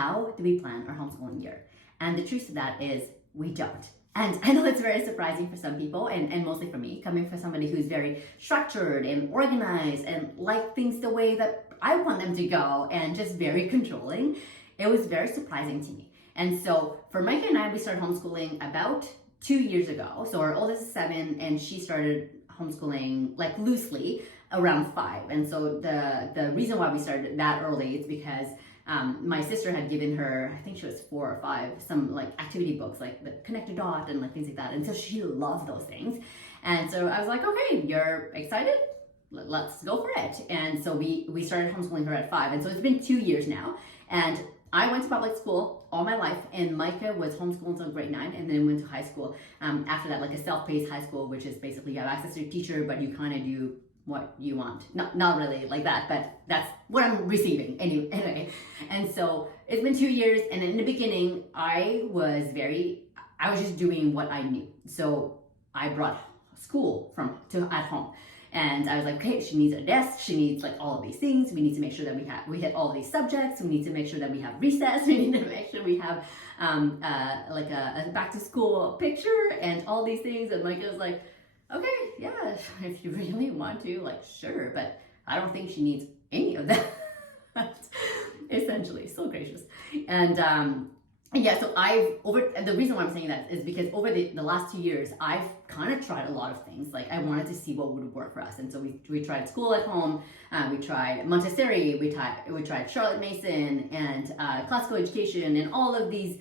how do we plan our homeschooling year? And the truth of that is we don't. And I know it's very surprising for some people, and mostly for me, coming from somebody who's very structured and organized and like things the way that I want them to go and just very controlling. It was very surprising to me. And so for Micah and I, we started homeschooling about 2 years ago. So our oldest is 7 and she started homeschooling like loosely around 5. And so the reason why we started that early is because my sister had given her, I think she was 4 or 5, some like activity books, like the Connect a Dot and like things like that. And so she loved those things. And so I was like, okay, you're excited? Let's go for it. And so we started homeschooling her at 5. And so it's been 2 years now. And I went to public school all my life, and Micah was homeschooled until grade 9 and then went to high school. After that, like a self-paced high school, which is basically you have access to a teacher, but you kind of do what you want. Not really like that, but that's what I'm receiving anyway. And so it's been 2 years, and in the beginning, I was just doing what I knew. So I brought school at home. And I was like, okay, she needs a desk, she needs like all of these things. We need to make sure that we hit all of these subjects. We need to make sure that we have recess. We need to make sure we have like a back to school picture and all these things. And Micah was like, okay, yeah, if you really want to, like, sure, but I don't think she needs any of that. Essentially, so gracious. And yeah, so the reason why I'm saying that is because over the last 2 years, I've kind of tried a lot of things. Like I wanted to see what would work for us. And so we tried school at home, we tried Montessori, we tried Charlotte Mason and classical education and all of these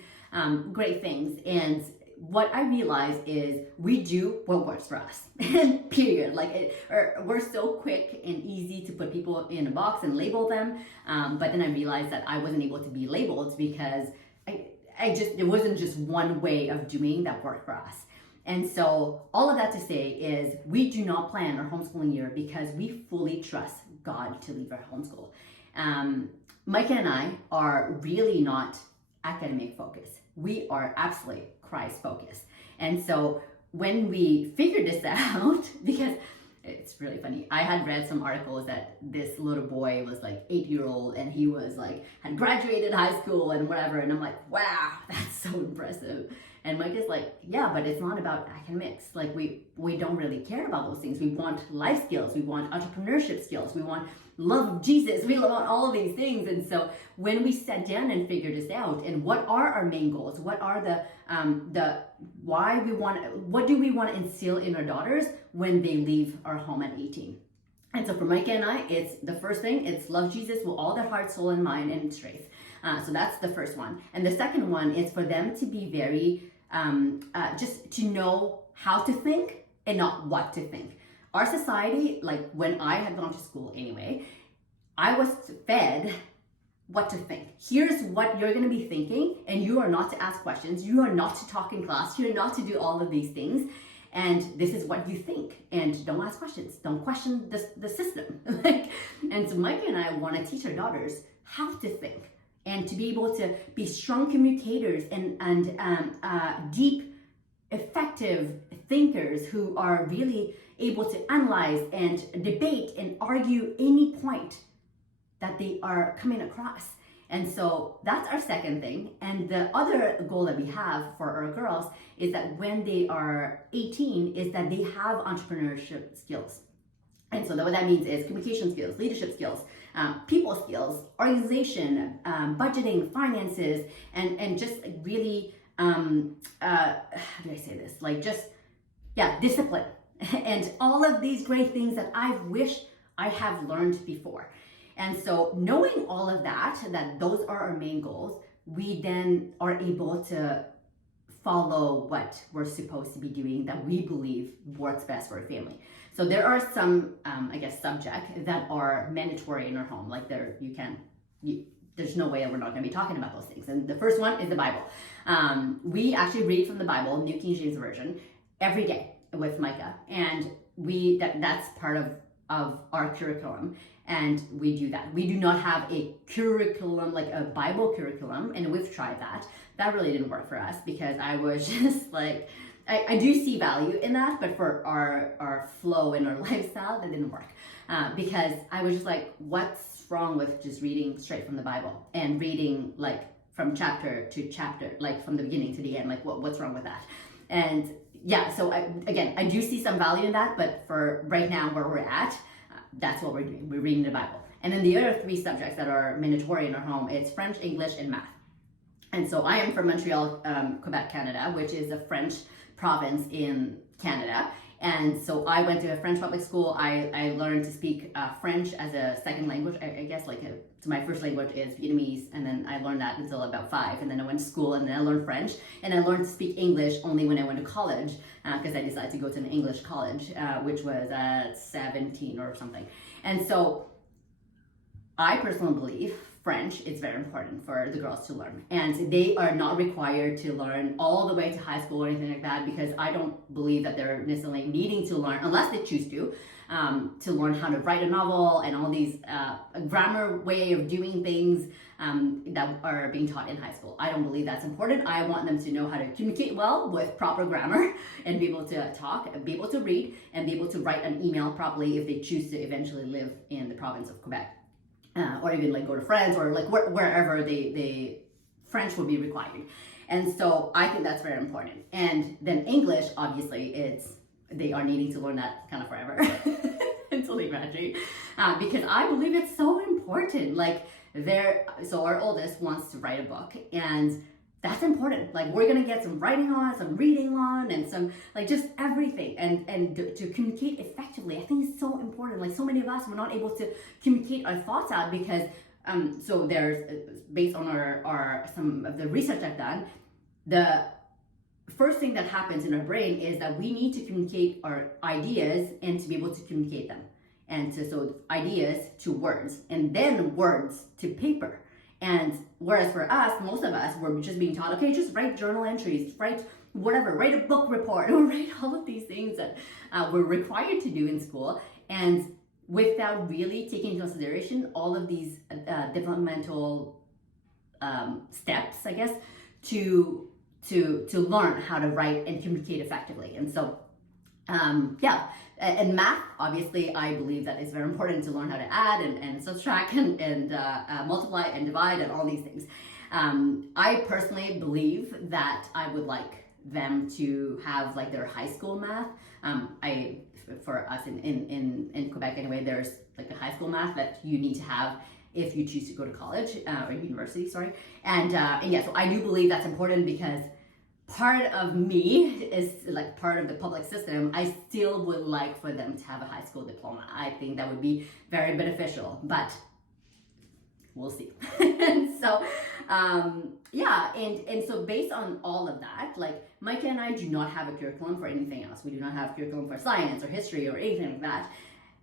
great things. And what I realized is we do what works for us, period. We're so quick and easy to put people in a box and label them. But then I realized that I wasn't able to be labeled because it wasn't just one way of doing that worked for us. And so all of that to say is we do not plan our homeschooling year because we fully trust God to lead our homeschool. Micah and I are really not academic focused. We are absolutely Christ focused. And so when we figured this out, because it's really funny. I had read some articles that this little boy was like 8-year-old and he was like, had graduated high school and whatever. And I'm like, wow, that's so impressive. And Mike is like, yeah, but it's not about academics. Like we don't really care about those things. We want life skills. We want entrepreneurship skills. We want love of Jesus. We want all of these things. And so when we sat down and figured this out, and what are our main goals? What are what do we want to instill in our daughters when they leave our home at 18? And so for Micah and I, it's the first thing, it's love Jesus with all their heart, soul, and mind and strength. So that's the first one. And the second one is for them to be very, just to know how to think and not what to think. Our society, like when I had gone to school anyway, I was fed what to think. Here's what you're going to be thinking, and you are not to ask questions. You are not to talk in class. You're not to do all of these things. And this is what you think. And don't ask questions. Don't question the system. And so Micah and I want to teach our daughters how to think and to be able to be strong communicators and deep, effective thinkers who are really able to analyze and debate and argue any point that they are coming across. And so that's our second thing. And the other goal that we have for our girls is that when they are 18 is that they have entrepreneurship skills. And so what that means is communication skills, leadership skills, people skills, organization, budgeting, finances, and just really, how do I say this? Discipline. And all of these great things that I wish I have learned before. And so knowing all of that those are our main goals, we then are able to follow what we're supposed to be doing that we believe works best for a family. So there are some, subjects that are mandatory in our home. Like there's no way we're not going to be talking about those things. And the first one is the Bible. We actually read from the Bible, New King James Version, every day with Micah. And that's part of our curriculum. And we do that. We do not have a curriculum, like a Bible curriculum, and we've tried that. That really didn't work for us because I was just like, I do see value in that, but for our flow and our lifestyle, that didn't work. Because I was just like, what's wrong with just reading straight from the Bible and reading like from chapter to chapter, like from the beginning to the end, like what's wrong with that? And yeah, so I do see some value in that, but for right now where we're at, that's what we're doing. We're reading the Bible. And then the other 3 subjects that are mandatory in our home, it's French, English, and math. And so I am from Montreal, Quebec, Canada, which is a French province in Canada. And so I went to a French public school. I learned to speak French as a second language. I guess so my first language is Vietnamese, and then I learned that until about 5. And then I went to school, and then I learned French. And I learned to speak English only when I went to college, because I decided to go to an English college, which was at 17 or something. And so I personally believe French is very important for the girls to learn, and they are not required to learn all the way to high school or anything like that, because I don't believe that they're necessarily needing to learn, unless they choose to learn how to write a novel and all these grammar way of doing things that are being taught in high school. I don't believe that's important. I want them to know how to communicate well with proper grammar and be able to talk, be able to read, and be able to write an email properly if they choose to eventually live in the province of Quebec. Or even like go to France, or like wherever they French would be required. And so I think that's very important. And then English, obviously, they are needing to learn that kind of forever until they graduate, because I believe it's so important. Like so our oldest wants to write a book, and that's important. Like we're gonna get some writing on, some reading on, and some like just everything, and to communicate effectively. I think it's so important. Like so many of us were not able to communicate our thoughts out because so there's based on our some of the research I've done, the first thing that happens in our brain is that we need to communicate our ideas and to be able to communicate them, and so ideas to words, and then words to paper. And whereas for us, most of us were just being taught, okay, just write journal entries, write whatever, write a book report, or write all of these things that we're required to do in school, and without really taking into consideration all of these developmental steps, I guess, to learn how to write and communicate effectively. And so, and math, obviously, I believe that it's very important to learn how to add and subtract and multiply and divide and all these things. I personally believe that I would like them to have like their high school math. For us in Quebec anyway, there's like a high school math that you need to have if you choose to go to college or university, sorry. And yeah, so I do believe that's important, because part of me is like part of the public system. I still would like for them to have a high school diploma. I think that would be very beneficial, but we'll see. And so, yeah, and so based on all of that, like Micah and I do not have a curriculum for anything else. We do not have a curriculum for science or history or anything like that.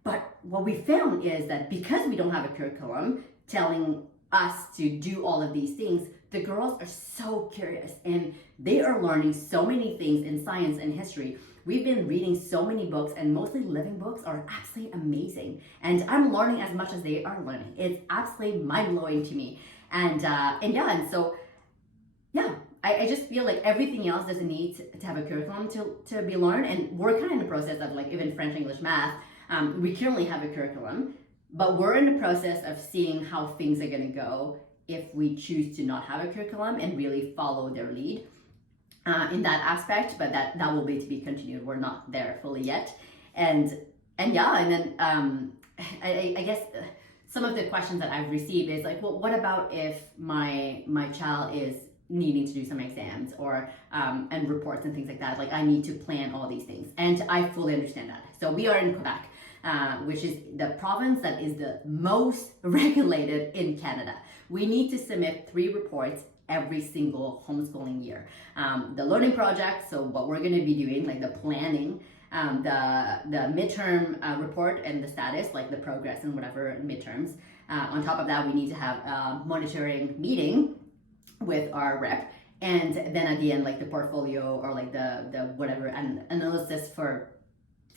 But what we found is that because we don't have a curriculum telling us to do all of these things, the girls are so curious and they are learning so many things in science and history. We've been reading so many books, and mostly living books are absolutely amazing. And I'm learning as much as they are learning. It's absolutely mind-blowing to me. And so I just feel like everything else doesn't need to have a curriculum to be learned. And we're kind of in the process of like even French, English, math. We currently have a curriculum, but we're in the process of seeing how things are going to go if we choose to not have a curriculum and really follow their lead in that aspect. But that will be to be continued. We're not there fully yet. And then I guess some of the questions that I've received is like, well, what about if my child is needing to do some exams or and reports and things like that? Like I need to plan all these things, and I fully understand that. So we are in Quebec, which is the province that is the most regulated in Canada. We need to submit 3 reports every single homeschooling year. The learning project, so what we're going to be doing, like the planning, the midterm report and the status, like the progress and whatever midterms. On top of that, we need to have a monitoring meeting with our rep, and then at the end, like the portfolio or like the whatever analysis for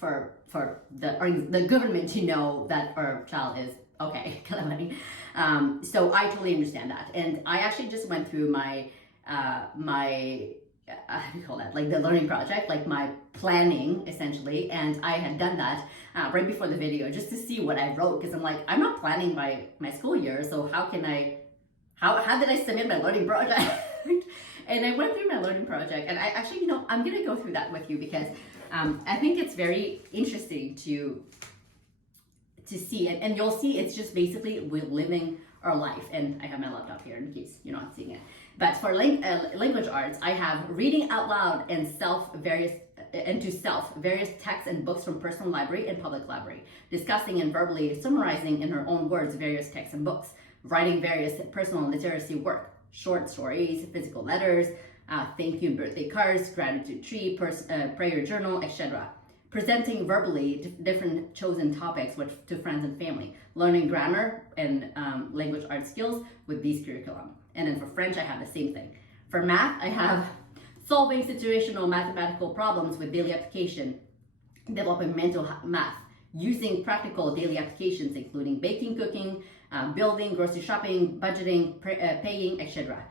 the government to know that our child is okay, kind of thing. So I totally understand that, and I actually just went through my how do you call that? Like the learning project, like my planning essentially, and I had done that right before the video just to see what I wrote, because I'm like, I'm not planning my school year, so how can I how did I submit my learning project? And I went through my learning project, and I actually, I'm gonna go through that with you because I think it's very interesting to see, and you'll see it's just basically we're living our life. And I have my laptop here in case you're not seeing it. But for language arts, I have reading out loud and to self various texts and books from personal library and public library, discussing and verbally summarizing in her own words various texts and books, writing various personal literacy work, short stories, physical letters, thank you and birthday cards, gratitude tree, prayer journal, etc. Presenting verbally different chosen topics to friends and family, learning grammar and language arts skills with these curriculum. And then for French, I have the same thing. For math, I have solving situational mathematical problems with daily application, developing mental math, using practical daily applications, including baking, cooking, building, grocery shopping, budgeting, paying, etc.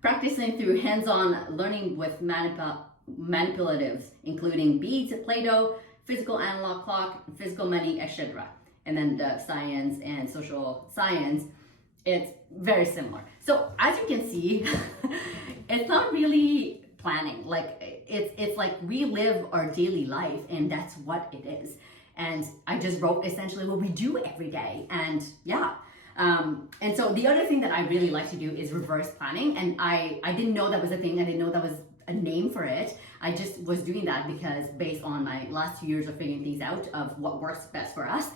Practicing through hands-on learning with manipulatives, including beads, Play-Doh, physical analog clock, physical money, etc. And then the science and social science, it's very similar. So as you can see, it's not really planning. Like it's like we live our daily life, and that's what it is. And I just wrote essentially what we do every day. And yeah. And so the other thing that I really like to do is reverse planning. And I didn't know that was a thing. I didn't know that was a name for it. I just was doing that because based on my last 2 years of figuring things out of what works best for us,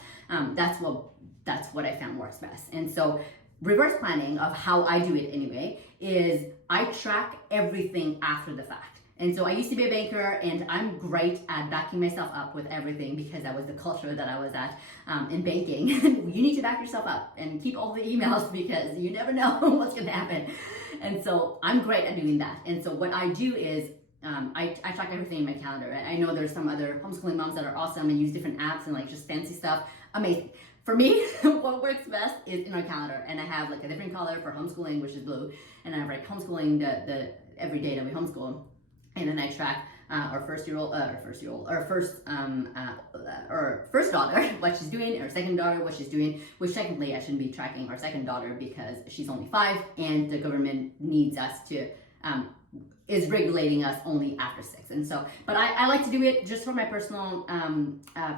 that's what I found works best. And so reverse planning, of how I do it anyway, is I track everything after the fact. And so I used to be a banker, and I'm great at backing myself up with everything because that was the culture that I was at in banking. You need to back yourself up and keep all the emails because you never know what's going to happen. And so I'm great at doing that. And so what I do is I track everything in my calendar. I know there's some other homeschooling moms that are awesome and use different apps and like just fancy stuff. Amazing. For me, what works best is in our calendar. And I have like a different color for homeschooling, which is blue. And I write homeschooling the every day that we homeschool. And then I track our first daughter, what she's doing, our second daughter, what she's doing, which technically I shouldn't be tracking our second daughter because she's only 5 and the government needs us to, is regulating us only after 6. And so, but I like to do it just for my personal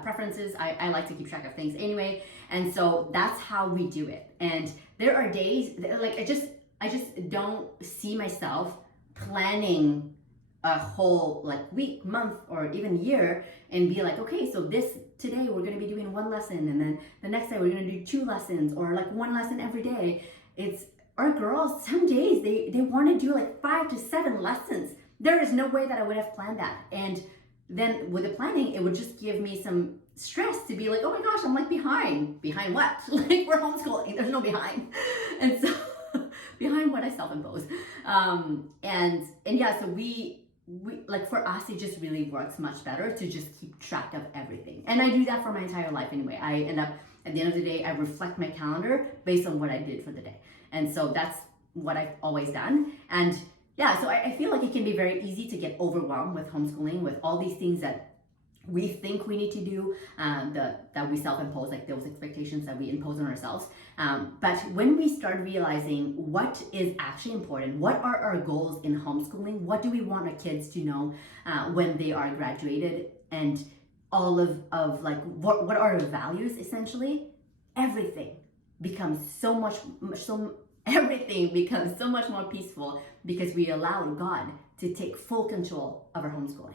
preferences. I like to keep track of things anyway. And so that's how we do it. And there are days that, like, I just don't see myself planning a whole like week, month, or even year and be like, okay, so today we're going to be doing 1 lesson, and then the next day we're going to do 2 lessons, or like 1 lesson every day. It's our girls, some days they want to do like 5 to 7 lessons. There is no way that I would have planned that. And then with the planning, it would just give me some stress to be like, oh my gosh, I'm like behind what? Like, we're homeschooling, there's no behind. And so behind what I self-impose. And yeah, so we like, for us, it just really works much better to just keep track of everything. And I do that for my entire life anyway. I end up, at the end of the day, I reflect my calendar based on what I did for the day. And so that's what I've always done. And yeah, so I feel like it can be very easy to get overwhelmed with homeschooling, with all these things that we think we need to do, that we self-impose, like those expectations that we impose on ourselves. But when we start realizing what is actually important, what are our goals in homeschooling, what do we want our kids to know when they are graduated, and all of like what are our values essentially, everything becomes so much more peaceful because we allow God to take full control of our homeschooling.